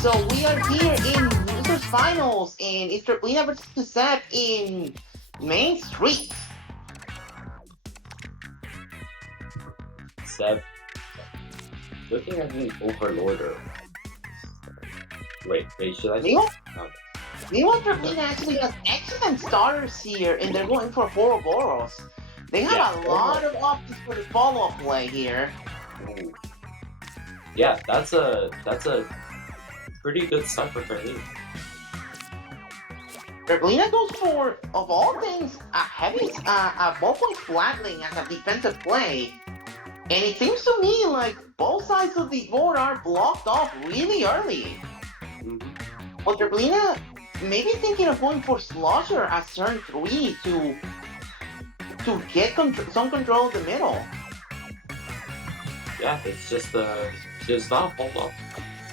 So we are here in losers finals, and it's TreyLina versus Seb in Main Street. Seb, looking at the Overlorder. Wait, should I? Meanwhile, TreyLina actually has excellent starters here, and they're going for 4 Ouroboros. They have a lot of options for the follow-up play here. Ooh. Yeah, that's a pretty good start for TreyLina. TreyLina goes for, of all things, a ballpoint flatling as a defensive play. And it seems to me like both sides of the board are blocked off really early. Mm-hmm. But TreyLina maybe thinking of going for Slosher at turn 3 to get some control of the middle. Yeah, it's just not hold up.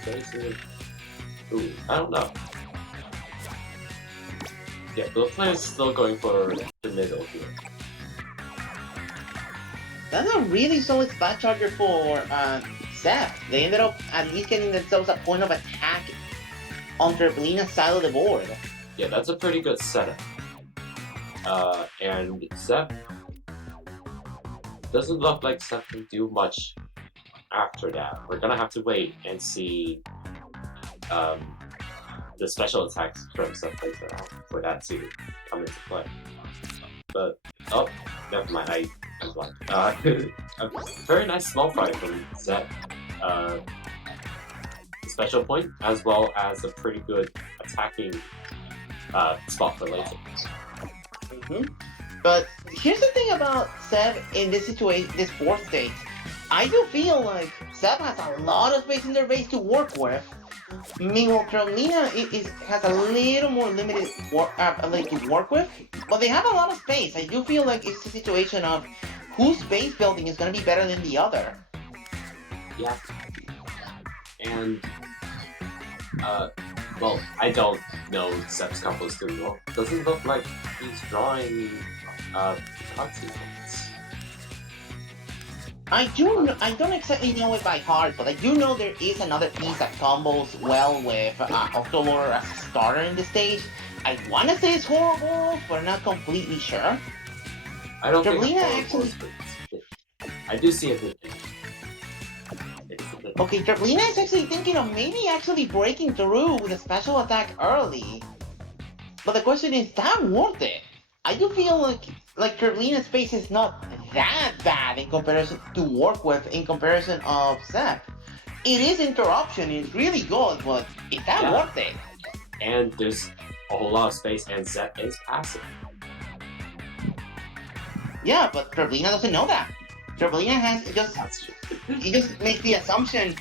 Basically. Ooh, I don't know. Yeah, the player's still going for the middle here. That's a really solid spot charger for Seb. They ended up at least getting themselves a point of attack on TreyLina's side of the board. Yeah, that's a pretty good setup. And Seb doesn't look like Seb can do much after that. We're gonna have to wait and see the special attacks from Seb later on for that to come into play. But oh, never mind. I'm blind. A very nice small fire from Seb. Special point as well as a pretty good attacking spot for later. But here's the thing about Seb in this situation, this fourth stage. I do feel like Seb has a lot of space in their base to work with. Meanwhile, TreyLina has a little more limited to work with, but they have a lot of space. I do feel like it's a situation of whose base building is going to be better than the other. Yeah. And well, I don't know Seb's combos too well. Doesn't look like he's drawing cutscenes. I don't exactly know it by heart, but I do know there is another piece that combos well with Octolore as a starter in the stage. I want to say it's horrible, but I'm not completely sure. I don't TreyLina think actually. I do see it. Okay, TreyLina is actually thinking of maybe actually breaking through with a special attack early. But the question is that worth it? I do feel like TreyLina's space is not that bad in comparison to work with in comparison of Seb. It is interruption, it's really good, but is that worth it? And there's a whole lot of space, and Seb is passive. Yeah, but TreyLina doesn't know that. TreyLina he just makes the assumption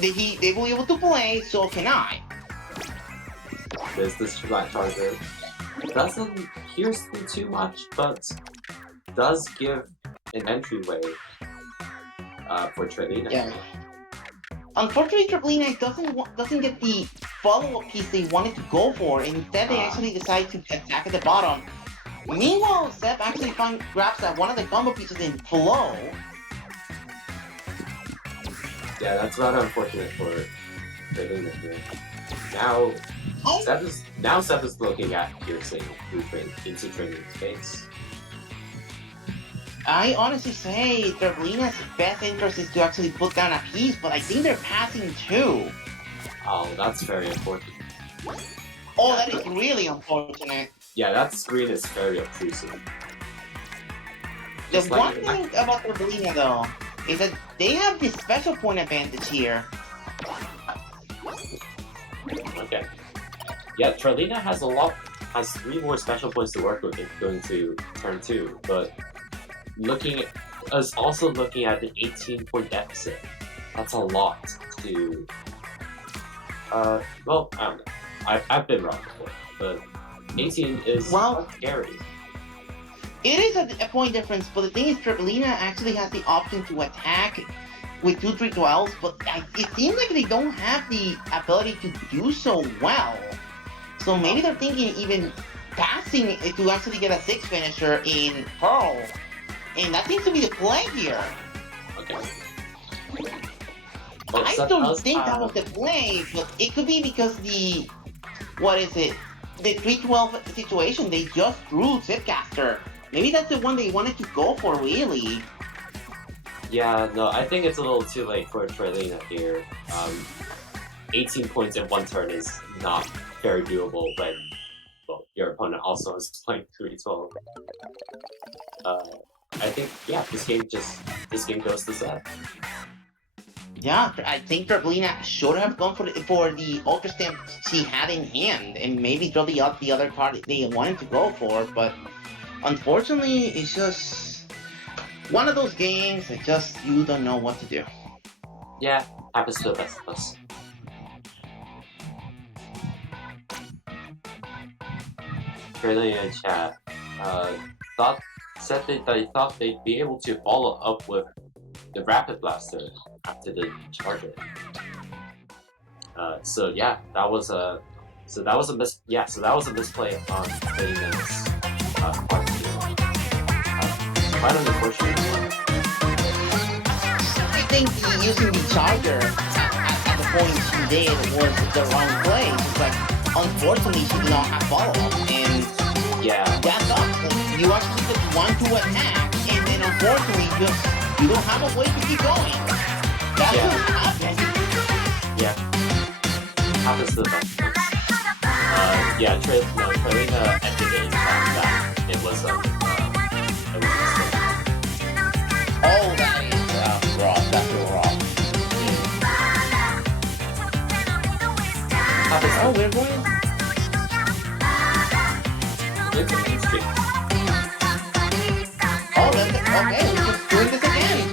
they will be able to play, so can I. There's this flat charger. Doesn't pierce me too much, but does give an entryway for TreyLina. Yeah. Unfortunately, TreyLina doesn't get the follow-up piece they wanted to go for. Instead, they actually decide to attack at the bottom. Meanwhile, Seb actually grabs at one of the combo pieces in flow. Yeah, that's rather unfortunate for TreyLina here. Now, Seb is looking at piercing into TreyLina's face. I honestly say TreyLina's best interest is to actually put down a piece, but I think they're passing too. Oh, that's very important. Oh, that is really unfortunate. Yeah, that screen is very obtrusive. The one thing about TreyLina though is that they have this special point advantage here. Okay. Yeah, TreyLina has 3 more special points to work with going to turn 2, but also looking at the 18-point deficit. That's a lot to well, I don't know. I've been wrong before, but 18 is scary. It is a point difference, but the thing is TreyLina actually has the option to attack with 2-3-12s, but it seems like they don't have the ability to do so well. So maybe they're thinking even passing to actually get a 6 finisher in Pearl. And that seems to be the play here. Okay. Well, I Seth don't does think that was have- the play, but it could be because what is it? The 312 situation, they just drew Zipcaster. Maybe that's the one they wanted to go for, really. Yeah, no, I think it's a little too late for TreyLina here. 18 points in one turn is not very doable when, well, your opponent also is playing 312. I think, yeah, this game goes to Seth. Yeah, I think TreyLina should have gone for the Ultra Stamp she had in hand, and maybe draw the other card they wanted to go for, but unfortunately, it's just one of those games that just you don't know what to do. Yeah, happens to the best of us. TreyLina in chat said that they thought they'd be able to follow up with the Rapid Blaster after the Charger. So yeah, that was a misplay on TreyLina's part here. Quite an unfortunate one. I think using the Charger at the point she did was the wrong play. It's like, unfortunately, she did not have follow-up, and Yeah, that's up. Like, you actually just want to attack, and then unfortunately, you don't have a way to keep going. That's Yeah. what happened. yeah, happens to the best of us. Yeah, TreyLina ended it in chat that it was a mistake. Oh, that is rough. That's real rough. Happens to Oh, we're going. it's a mistake. Oh, that's it. Okay, we're just doing this again.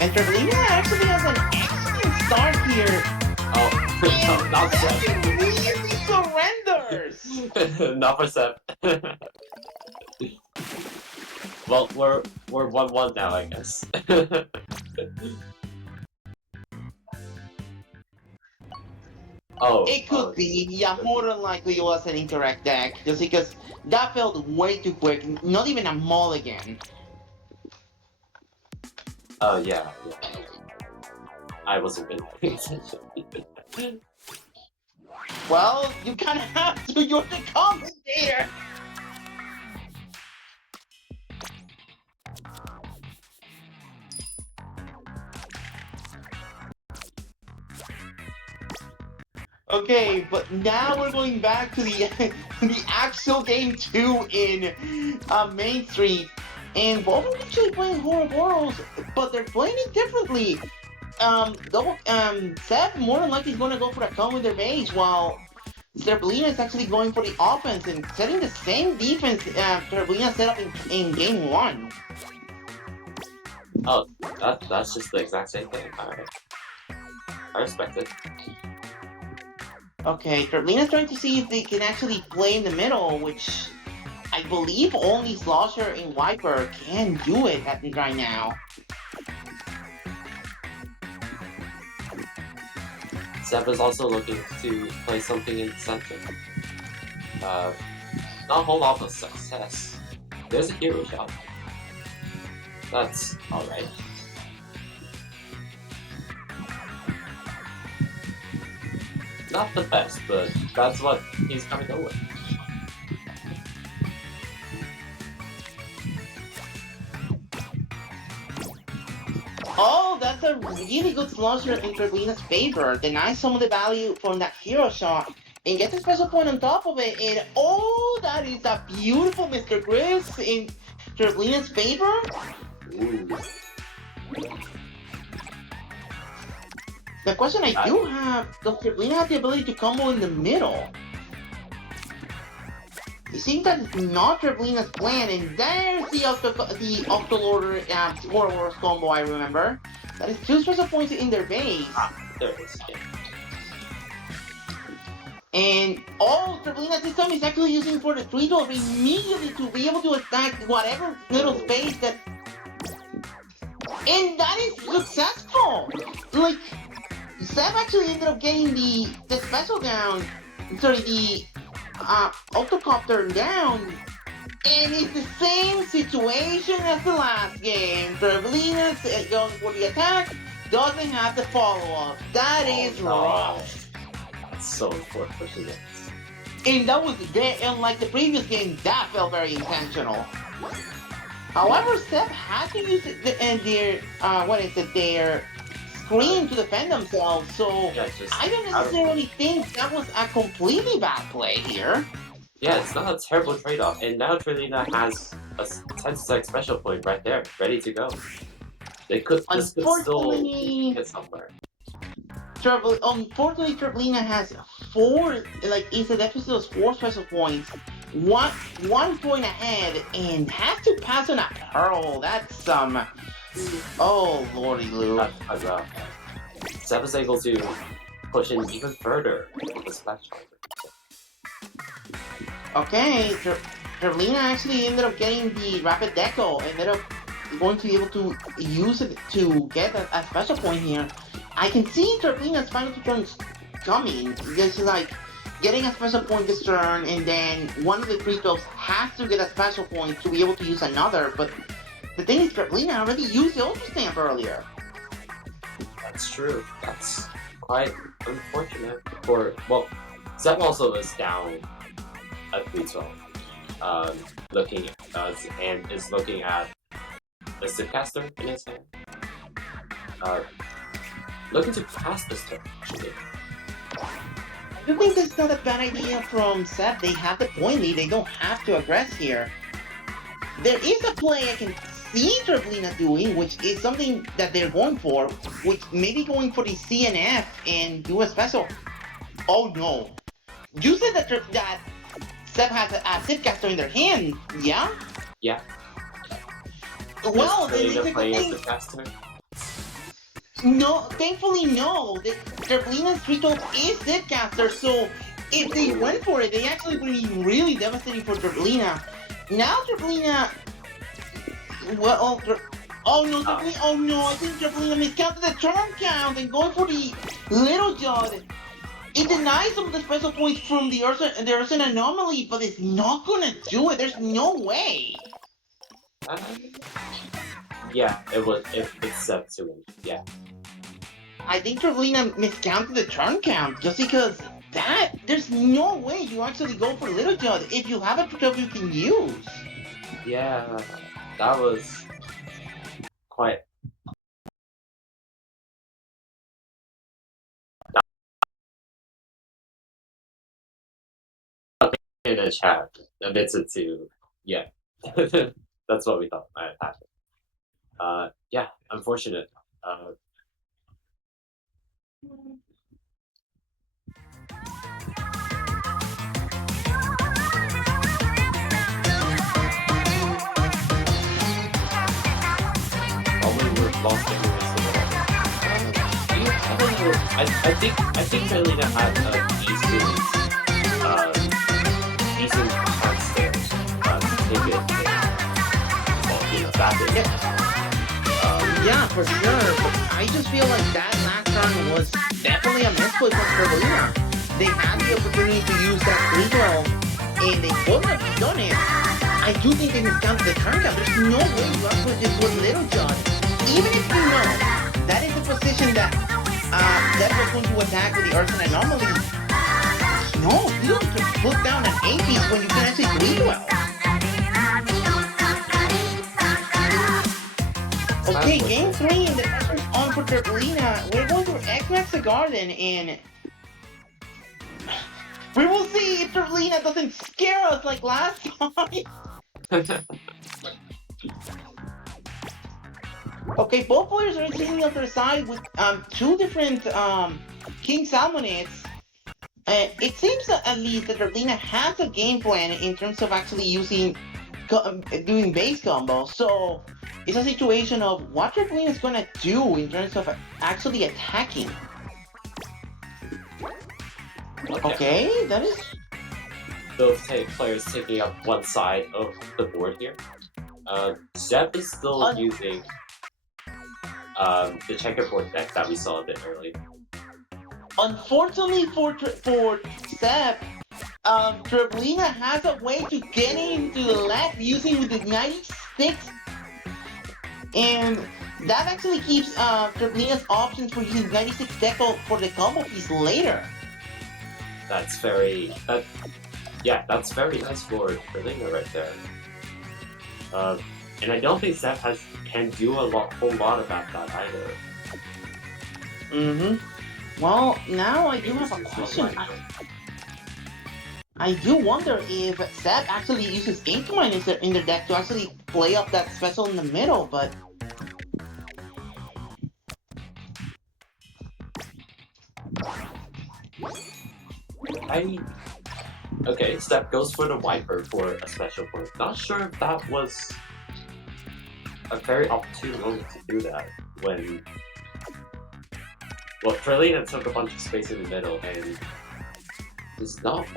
And TreyLina actually has an excellent start here. Oh, no, not Seth Seth. immediately surrenders. Not for Seth. Well, we're 1-1 now, I guess. Oh, It could be, yeah, more than likely it was an interact deck, just because that felt way too quick, not even a mulligan. Oh, yeah. I wasn't really paying attention. Well, you kinda have to, you're the commentator! Okay, but now we're going back to the the actual game 2 in Main Street, and both are actually playing Ouroboros, but they're playing it differently. Seth more than likely is going to go for a con with their mage, while TreyLina is actually going for the offense and setting the same defense TreyLina set up in game 1. Oh, that's just the exact same thing. Alright. I respect it. Okay, TreyLina's trying to see if they can actually play in the middle, which I believe only Slosher and Wiper can do it right now. Seth is also looking to play something in the center. Not a whole lot of success. There's a hero shot. That's alright. Not the best, but that's what he's gonna go with. Oh, that's a really good Slosher in TreyLina's favor. Denies some of the value from that hero shot and gets a special point on top of it. And oh, that is a beautiful Mr. Gris in TreyLina's favor. Ooh. The question I do have, does TreyLina have the ability to combo in the middle? It seems that it's not TreyLina's plan, and there's the Octolord Ouroboros combo I remember. That is 2 special points in their base. There it is. Yeah. And all TreyLina this time is actually using for the 3-12 immediately to be able to attack whatever little space that... And that is successful! Like, Sam actually ended up getting the special down, sorry, the Octocopter down And it's the same situation as the last game. TreyLina goes for the attack, doesn't have the follow-up. That is rough. That's so unfortunate. And that was very, unlike the previous game, that felt very intentional. However, Seb had to use their screen to defend themselves, so Yeah, I don't necessarily think that was a completely bad play here. Yeah, it's not a terrible trade-off, and now TreyLina has a 10-sec special point right there, ready to go. This could still get somewhere. Unfortunately, TreyLina has it's a deficit of 4 special points, one point ahead, and has to pass on a Pearl. That's oh lordy Lou. That's rough. Seb is able to push in even further with the splash charger. Okay, TreyLina actually ended up getting the Rapid Deco, ended up going to be able to use it to get a special point here. I can see TreyLina's final 2 turns coming, just like getting a special point this turn, and then one of the 3-12s has to get a special point to be able to use another, but the thing is TreyLina already used the Ultra Stamp earlier. That's true. That's quite unfortunate for, well, Seb also is down at 3-12, looking and is looking at the Sidcaster in his hand. Looking to pass this turn, actually. I do think that's not a bad idea from Seb. They have the point lead, they don't have to aggress here. There is a play I can see TreyLina doing, which is something that they're going for, which maybe going for the CNF and do a special. Oh no. You said that Seb has a Sidcaster in their hand, yeah? Yeah. Well, is TreyLina playing as Sidcaster? No, thankfully no. TreyLina's 3-12 is Sidcaster, so if they went for it, they actually would be really devastating for TreyLina. Now TreyLina... Well, oh no, oh no, I think TreyLina miscounted the turn count and going for the Little Jud. It denies some of the special points from the Ursan Anomaly, but it's not gonna do it. There's no way. Yeah, it's set to win. Yeah. I think TreyLina miscounted the turn count just because there's no way you actually go for Little Jud if you have a 2-12 you can use. Yeah, that was quite. In the chat admits it to, yeah. That's what we thought might have happened. Yeah, unfortunate. Probably we've lost everyone. I think TreyLina had a decent chance there to take it. Well, back in. Yeah, for sure. But I just feel like that last turn was definitely a misplay from TreyLina. They had the opportunity to use that 3-12, and they couldn't have done it. I do think they miscounted the turn count. There's no way you actually just put Little Jud. Even if you know that is the position that was going to attack with the Ursan Anomaly. No, you don't just put down an 8-piece when you can actually 3-12. Okay, game 3 and the pressure's on for TreyLina. We're going to X-Max the Garden and we will see if TreyLina doesn't scare us like last time. Okay, both players are sitting on their side with 2 different King Salmonids. It seems that at least that TreyLina has a game plan in terms of actually doing base combos. So it's a situation of what TreyLina is going to do in terms of actually attacking. Okay, that is... Those players taking up one side of the board here. Zep is still using the checkerboard deck that we saw a bit earlier. Unfortunately for Seb, TreyLina has a way to get into the left using with the 96, and that actually keeps TreyLina's options for using 96 deco for the combo piece later. That's very that's very nice for TreyLina right there. And I don't think Seth can do a whole lot about that either. Well, now I do have a question. I do wonder if Seth actually uses Inkmine in their deck to actually play up that special in the middle, but... Okay, Seth goes for the Wiper for a special point. Not sure if that was a very opportune moment to do that when... Well, TreyLina took a bunch of space in the middle, and there's not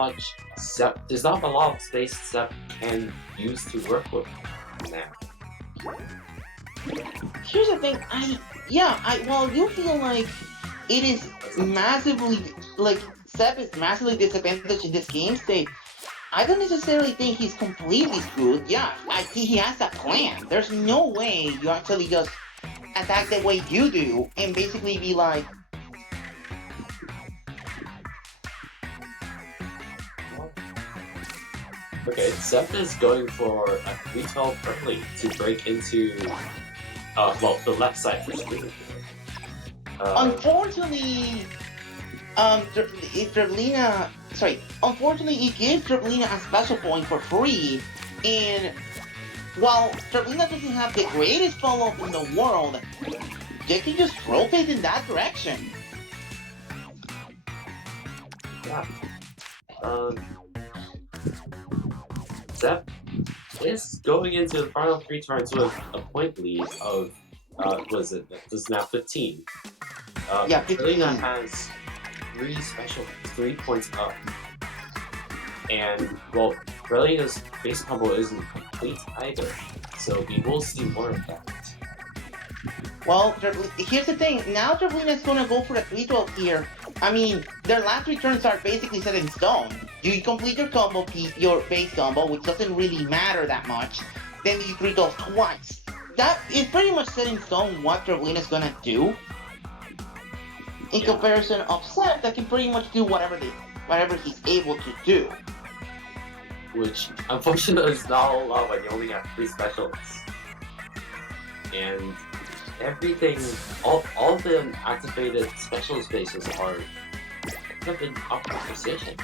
a lot of space Seth can use to work with now. Here's the thing, well, you feel like it is massively, like, Seth is massively disadvantaged in this game state. I don't necessarily think he's completely screwed. Yeah, I think he has a plan. There's no way you actually just attack the way you do and basically be like, okay, Seth is going for a 312 early to break into, the left side for screen. Unfortunately, unfortunately, it gives TreyLina a special point for free, and while TreyLina doesn't have the greatest follow-up in the world, they can just rotate in that direction. Yeah. Seth is going into the final 3 turns with a point lead of, this is now 15. Yeah, 15. TreyLina has 3 points up. And, well, TreyLina's base combo isn't complete either, so we will see more of that. Well, here's the thing, now TreyLina's gonna go for the 312 here. I mean, their last 3 turns are basically set in stone. You complete your combo piece, your base combo, which doesn't really matter that much, then you 312 twice. That is pretty much set in stone what TreyLina's gonna do. In comparison of Seth, that can pretty much do whatever he's able to do. Which, unfortunately, is not a lot when you only have 3 specials. And everything, all the activated special spaces are in optimal position.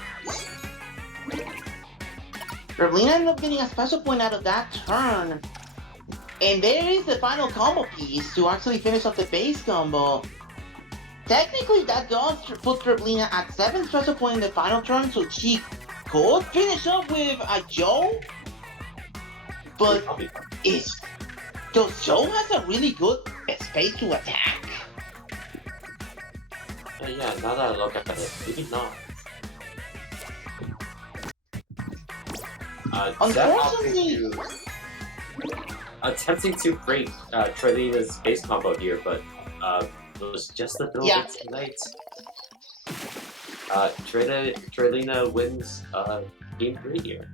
TreyLina ended up getting a special point out of that turn. And there is the final combo piece to actually finish off the base combo. Technically, that does put TreyLina at 7 special points in the final turn, so she could finish up with a Joe. But Joe has a really good space to attack. Yeah, now that I look at it, maybe not. Unfortunately, attempting to break TreyLina's base combo here, but it was just a little bit too late. TreyLina wins game 3 here.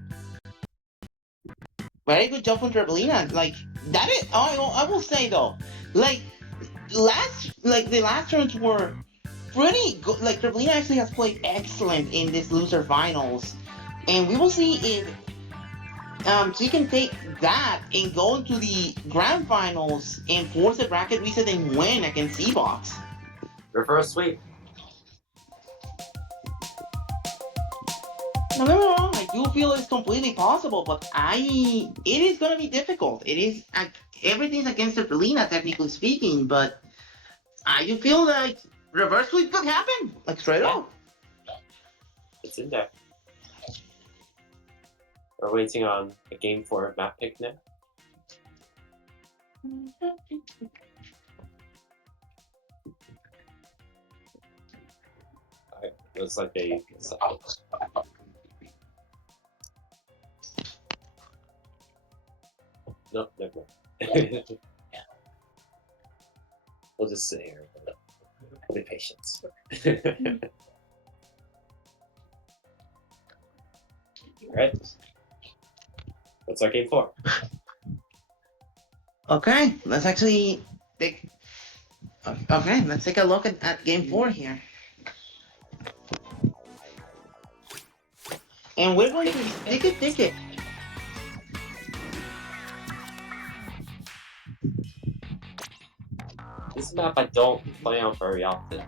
Very good job from TreyLina. Like that is, I will say though, like the last turns were pretty good. Like TreyLina actually has played excellent in this loser finals, and we will see if she can take that and go into the grand finals and force the bracket reset and win against C-Box. Reverse sweep. Don't get me wrong, I do feel it's completely possible, but it is gonna be difficult. It is, everything's against TreyLina, technically speaking, but I do feel like reverse sweep could happen, like straight up. It's in there. We're waiting on a game 4 map pick now. Alright, looks like they... Nope, never mind. We'll just sit here and be patient. Right. That's our game 4. Okay, let's actually take. Okay, let's take a look at game 4 here. And we're going to stick it. This map I don't play on very often.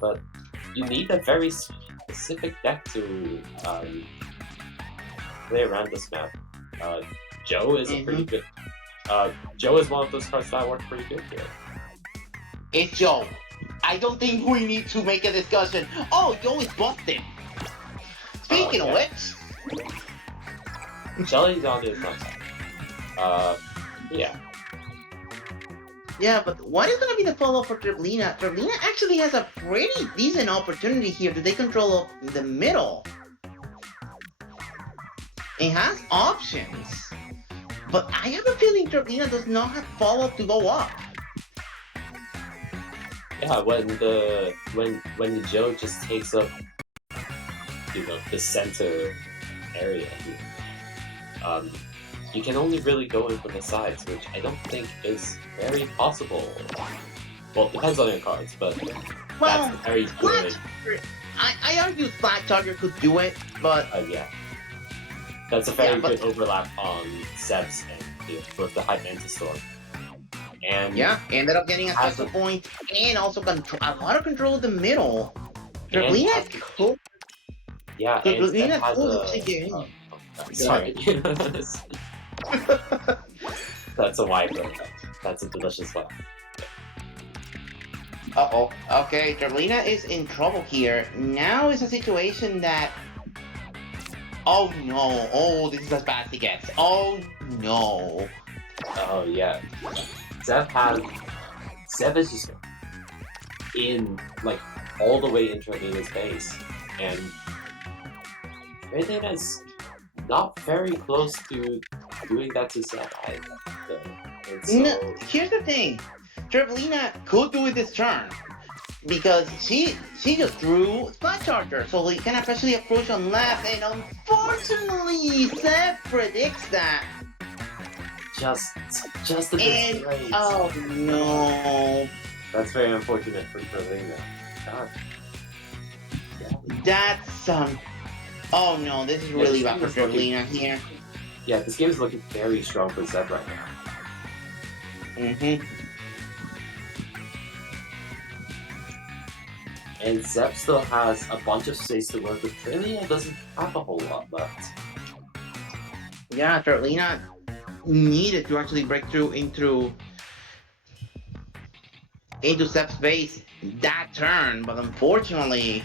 But you need a very specific deck to play around this map. Joe is a pretty good. Joe is one of those cards that work pretty good here. It's Joe. I don't think we need to make a discussion. Oh, Joe is busted. Speaking of which, Shelly's on his left side. Yeah. Yeah, but what is gonna be the follow for TreyLina? TreyLina actually has a pretty decent opportunity here to take control of the middle. It has options. But I have a feeling TreyLina does not have follow-up to go up. Yeah, when the Joe just takes up, the center area here, you can only really go in from the sides, which I don't think is very possible. Well, it depends on your cards, but that's very good. I argue Flat Charger could do it, but yeah, that's a very good overlap on Seb's and with the high Mantistorm. And ended up getting a special point and also a lot of control of the middle. TreyLina could. Yeah, TreyLina could. Sorry. That's a wide one. That's a delicious one. Uh-oh. Okay, TreyLina is in trouble here. Now is a situation that... Oh no. Oh, this is as bad as it gets. Oh no. Oh yeah. Zev is just in, like, all the way in TreyLina's base. And TreyLina's not very close to doing that to Zev either. So... No, here's the thing. TreyLina could do it this turn. Because she just drew Splat Charger, so he can especially approach on left, and unfortunately, Zev predicts that. Just a bit late. Oh no. That's very unfortunate for TreyLina. God. Yeah. That's oh no, this is really bad for TreyLina here. Yeah, this game is looking very strong for Zev right now. And Zev still has a bunch of space to work with. TreyLina doesn't have a whole lot left. Yeah, TreyLina needed to actually break through into Zev's base that turn, but unfortunately,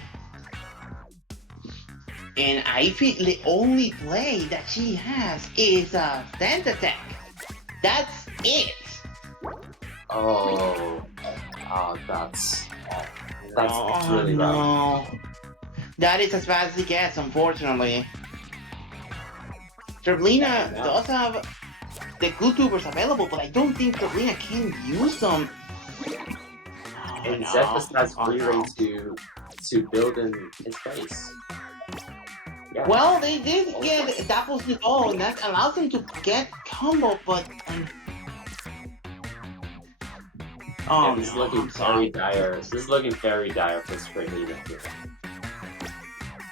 and I feel the only play that she has is a Stand Attack. That's it. That's really bad. No. That is as bad as it gets, unfortunately. TreyLina does have the good tubers available, but I don't think TreyLina can use them. And Zev just has free reign to build in his base. Yeah. Well, they did get Dapples to go, and that allows them to get combo, but... this is looking very dire. This is looking very dire for TreyLina here.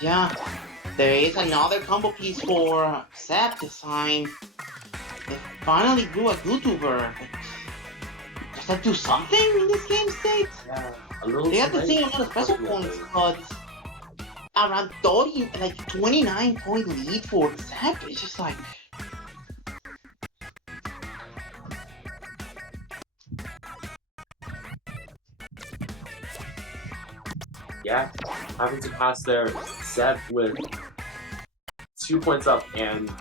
Yeah, there is another combo piece for Zev to sign. They finally grew a YouTuber. Does that do something in this game state? Yeah, a little. They have to see a lot of special points, but around 30, like 29-point lead for Zev. It's just like. Yeah, having to pass there, Zev with 2 points up and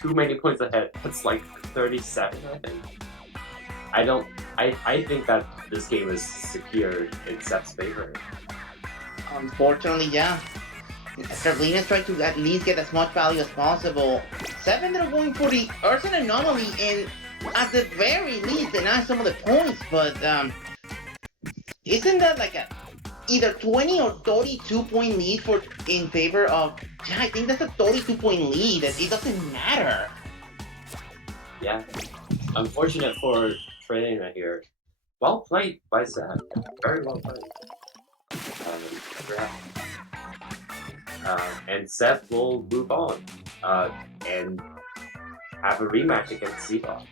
too many points ahead. That's like 37, I think. I think that this game is secured in Zev's favor. Unfortunately, yeah. TreyLina's trying to at least get as much value as possible. Zev ended up going for the Earth Anomaly, and at the very least, denies some of the points, but isn't that like a either 20 or 32-point lead in favor of. Yeah, I think that's a 32-point lead. It doesn't matter. Yeah. Unfortunate for TreyLina here. Well played by Zach. Very well played. Yeah. And Seth will move on and have a rematch against Zebot.